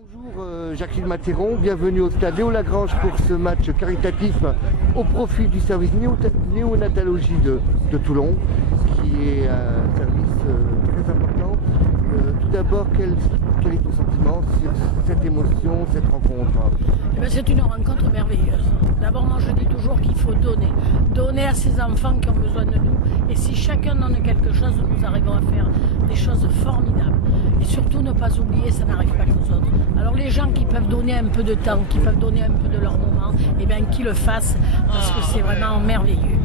Bonjour Jacqueline Matéron, bienvenue au stade Léo Lagrange pour ce match caritatif au profit du service néonatologie de Toulon, qui est un service très important. Tout d'abord, quel est ton sentiment sur cette émotion, cette rencontre? C'est une rencontre merveilleuse. D'abord, moi je dis toujours qu'il faut donner à ces enfants qui ont besoin de nous. Et si chacun donne quelque chose, nous arrivons à faire des choses formidables. Et surtout ne pas oublier, ça n'arrive pas qu'aux autres. Alors les gens qui peuvent donner un peu de temps, qui peuvent donner un peu de leur moment, eh bien qu'ils le fassent, parce que c'est vraiment merveilleux.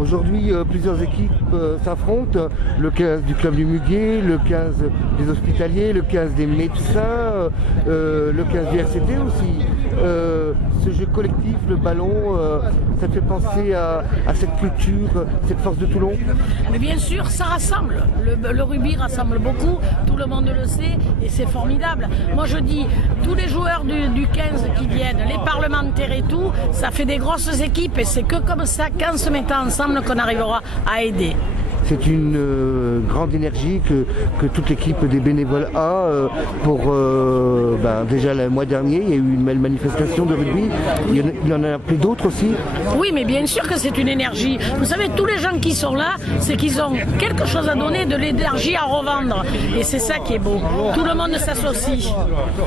Aujourd'hui, plusieurs équipes s'affrontent, le 15 du club du Muguet, le 15 des Hospitaliers, le 15 des Médecins, le 15 du RCT aussi. Ce jeu collectif, le ballon, ça fait penser à cette culture, cette force de Toulon? Mais bien sûr, ça rassemble. Le rugby rassemble beaucoup, tout le monde le sait, et c'est formidable. Moi je dis, tous les joueurs du 15 qui viennent, les parlementaires et tout, ça fait des grosses équipes, et c'est que comme ça, qu'en se mettant ensemble, qu'on arrivera à aider. C'est une grande énergie que toute l'équipe des bénévoles a pour déjà le mois dernier il y a eu une belle manifestation de rugby, il y en a plus d'autres aussi. Oui, mais bien sûr que c'est une énergie. Vous savez, tous les gens qui sont là, c'est qu'ils ont quelque chose à donner, de l'énergie à revendre, et c'est ça qui est beau. Tout le monde s'associe.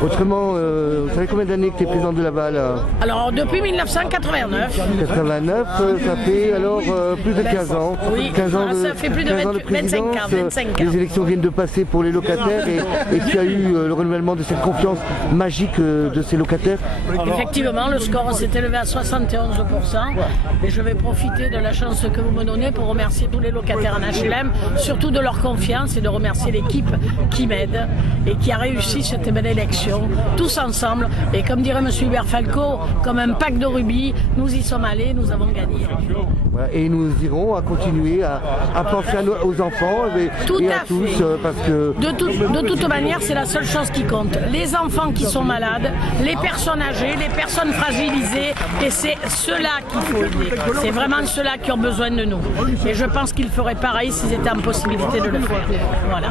Autrement, vous savez combien d'années que tu es président de Laval? Alors depuis 1989. 89, ça fait alors plus de 15 ans. Oui, 15 ans ça fait plus de 25 ans. Les élections viennent de passer pour les locataires et tu as eu le renouvellement de cette confiance magique de ces locataires. Effectivement, le score s'est élevé à 71%, et je vais profiter de la chance que vous me donnez pour remercier tous les locataires en HLM, surtout de leur confiance, et de remercier l'équipe qui m'aide et qui a réussi cette belle élection, tous ensemble. Et comme dirait M. Hubert Falco, comme un pack de rubis, nous y sommes allés, nous avons gagné. Et nous irons à continuer à penser aux enfants et à tous, parce que... De toute manière, c'est la seule chose qui compte. Les enfants qui sont malades, les personnes âgées, les personnes fragilisées, et c'est ceux-là qu'il faut aider. C'est vraiment ceux-là qui ont besoin de nous. Et je pense qu'ils feraient pareil s'ils étaient en possibilité de le faire. Voilà.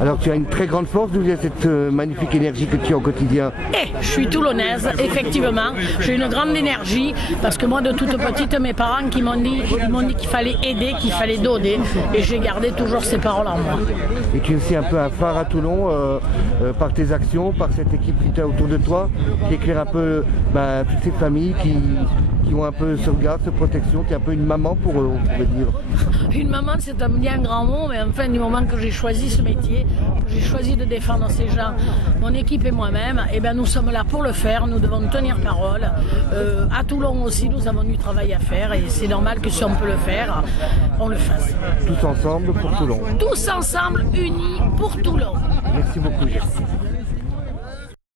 Alors tu as une très grande force, d'où vient cette magnifique énergie que tu as au quotidien? Je suis toulonnaise, effectivement. J'ai une grande énergie, parce que moi, de toute petite, mes parents qui m'ont dit qu'il fallait aider, qu'il fallait donner, et j'ai gardé toujours ces paroles en moi. Et tu es aussi un peu un phare à Toulon par tes actions, par cette équipe qui est autour de toi, qui éclaire un peu toutes ces familles qui ont un peu ce regard, cette protection. Tu es un peu une maman pour eux, on pourrait dire. Une maman, c'est un bien grand mot, mais enfin, du moment que j'ai choisi ce métier, que j'ai choisi de défendre ces gens, mon équipe et moi-même, eh bien, nous sommes là pour le faire, nous devons tenir parole. À Toulon aussi, nous avons du travail à faire, et c'est normal que si on peut le faire, on le fasse. Tous ensemble pour Toulon. Tous ensemble, unis pour Toulon. Merci beaucoup, Jacques.